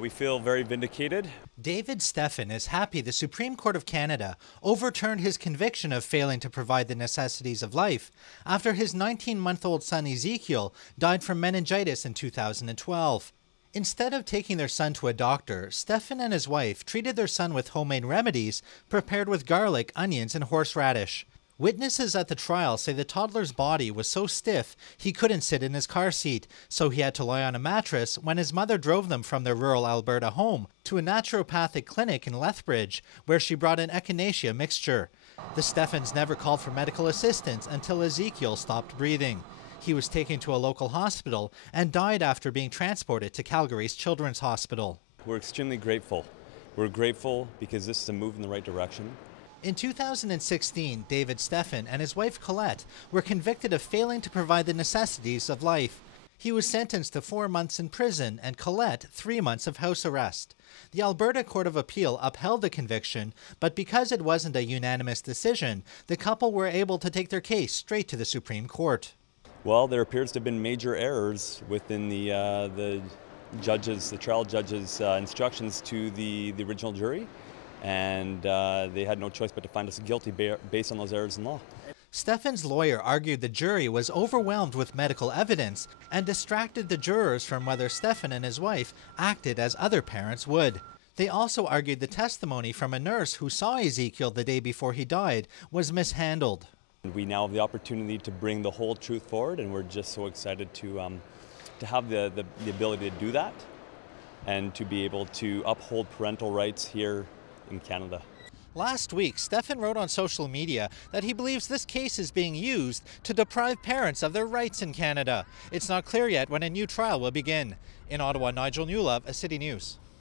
We feel very vindicated. David Stephan is happy the Supreme Court of Canada overturned his conviction of failing to provide the necessities of life after his 19-month-old son Ezekiel died from meningitis in 2012. Instead of taking their son to a doctor, Stephan and his wife treated their son with homemade remedies prepared with garlic, onions, and horseradish. Witnesses at the trial say the toddler's body was so stiff he couldn't sit in his car seat, so he had to lie on a mattress when his mother drove them from their rural Alberta home to a naturopathic clinic in Lethbridge, where she brought an echinacea mixture. The Stephans never called for medical assistance until Ezekiel stopped breathing. He was taken to a local hospital and died after being transported to Calgary's Children's Hospital. We're extremely grateful. We're grateful because this is a move in the right direction. In 2016, David Stephan and his wife Colette were convicted of failing to provide the necessities of life. He was sentenced to 4 months in prison and Colette 3 months of house arrest. The Alberta Court of Appeal upheld the conviction, but because it wasn't a unanimous decision, the couple were able to take their case straight to the Supreme Court. Well, there appears to have been major errors within the trial judge's instructions to the original jury. And they had no choice but to find us guilty based on those errors in law. Stephan's lawyer argued the jury was overwhelmed with medical evidence and distracted the jurors from whether Stephan and his wife acted as other parents would. They also argued the testimony from a nurse who saw Ezekiel the day before he died was mishandled. We now have the opportunity to bring the whole truth forward, and we're just so excited to have the ability to do that and to be able to uphold parental rights here in Canada. Last week, Stephan wrote on social media that he believes this case is being used to deprive parents of their rights in Canada. It's not clear yet when a new trial will begin. In Ottawa, Nigel Newlove, City News.